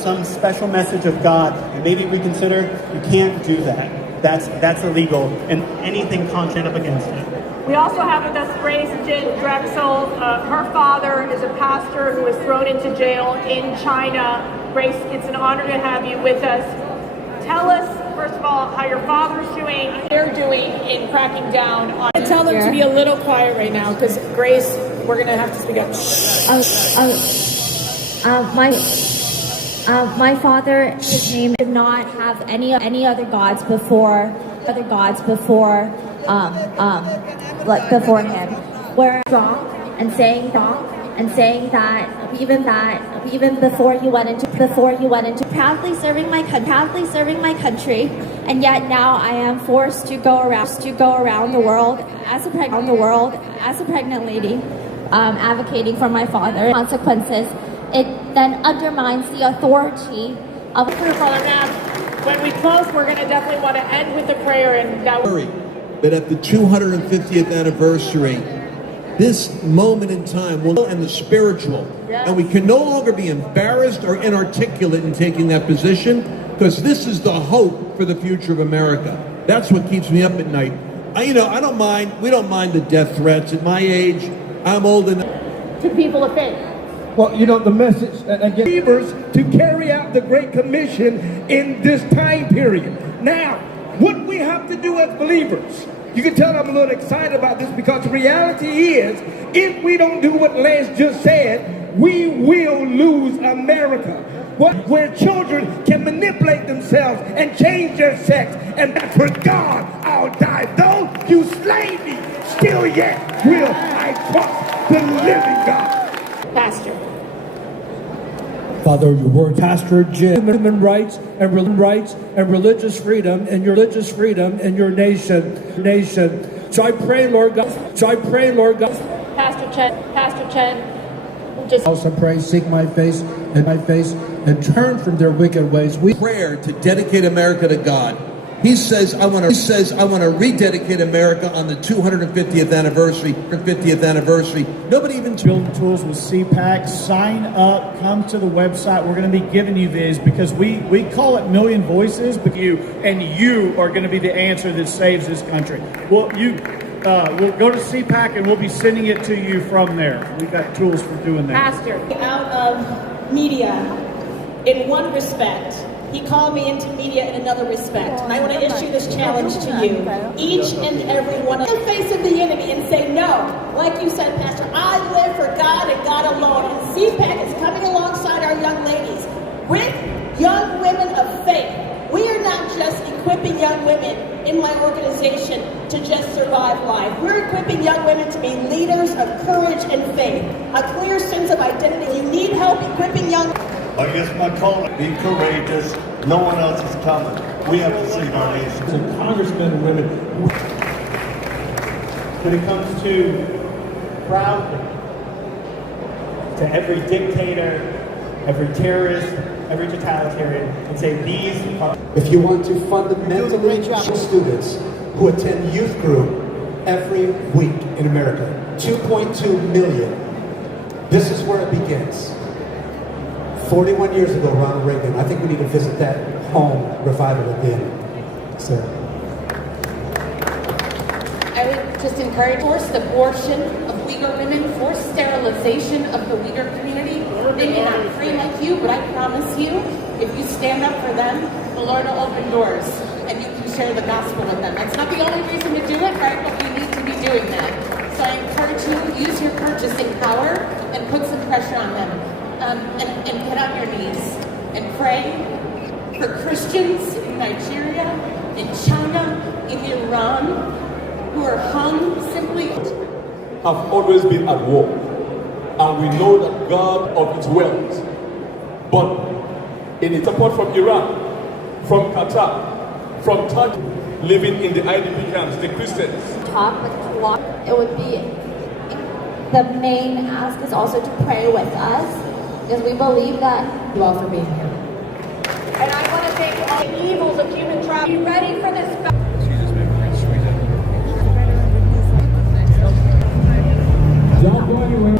some special message of God and maybe reconsider, you can't do that. That's illegal, and anything contrary up against it. We also have with us Grace Drexel. Her father is a pastor who was thrown into jail in China. Grace, it's an honor to have you with us. Tell us, first of all, how your father's doing, they're doing in cracking down on. Tell them to be a little quiet right now, because Grace, we're going to have to speak up. My father, his name did not have any other gods before him. Where wrong and saying that even before you went into proudly serving my country, and yet now I am forced to go around the world as a pregnant lady, advocating for my father. Consequences. It then undermines the authority of your father. Now, when we close, we're going to definitely want to end with a prayer, and that. But at the 250th anniversary, this moment in time will end the spiritual. Yes. And we can no longer be embarrassed or inarticulate in taking that position, because this is the hope for the future of America. That's what keeps me up at night. We don't mind the death threats. At my age, I'm old enough. To people of faith. Well, the message again, believers to carry out the Great Commission in this time period. Now, what we have to do as believers, you can tell I'm a little excited about this, because the reality is, if we don't do what Lance just said, we will lose America. Where children can manipulate themselves and change their sex, and that's where God, I'll die. Though you slay me, still yet will I trust the living God. Pastor. Father, your word, Pastor Jim, human rights and religious freedom and your nation. So I pray, Lord God. Pastor Chen, just also pray, seek my face, and turn from their wicked ways. Prayer to dedicate America to God. He says, I want to rededicate America on the 250th anniversary. Nobody even building tools with Cpac. Sign up, come to the website. We're going to be giving you these because we call it Million Voices, but you are going to be the answer that saves this country. Well, we'll go to Cpac and we'll be sending it to you from there. We've got tools for doing that. Pastor, out of media, in one respect, he called me into media in another respect. And I want to issue this challenge to you. Each and every one of the face of the enemy and say, no, like you said, Pastor, I live for God and God alone. And Cpac is coming alongside our young ladies with young women of faith. We are not just equipping young women in my organization to just survive life. We're equipping young women to be leaders of courage and faith, a clear sense of identity. You need help equipping young. I guess my call is be courageous. No one else is coming. We have to save our nation. And congressmen and women, when it comes to proudly to every dictator, every terrorist, every totalitarian, and say these are. If you want to fundamentally teach students who attend youth group every week in America, 2.2 million, this is where it begins. 41 years ago, Ronald Reagan. I think we need to visit that home, revive it again. So, I would just encourage forced abortion of Uyghur women, forced sterilization of the Uyghur community. They may not pray like you, but I promise you, if you stand up for them, the Lord will open doors and you can share the gospel with them. That's not the only reason to do it, right? But we need to be doing that. So I encourage you, use your purchasing power and put some pressure on them. And get on your knees and pray for Christians in Nigeria, in China, in Iran, who are hung simply. Have always been at war, and we know that God of its wealth. But in it, apart from Iran, from Qatar, from Turkey, living in the IDP camps, the Christians. It would be the main ask is also to pray with us. Because we believe that. Thank you all for being here. And I want to thank all the evils of human trafficking. Be ready for this. Don't go anywhere.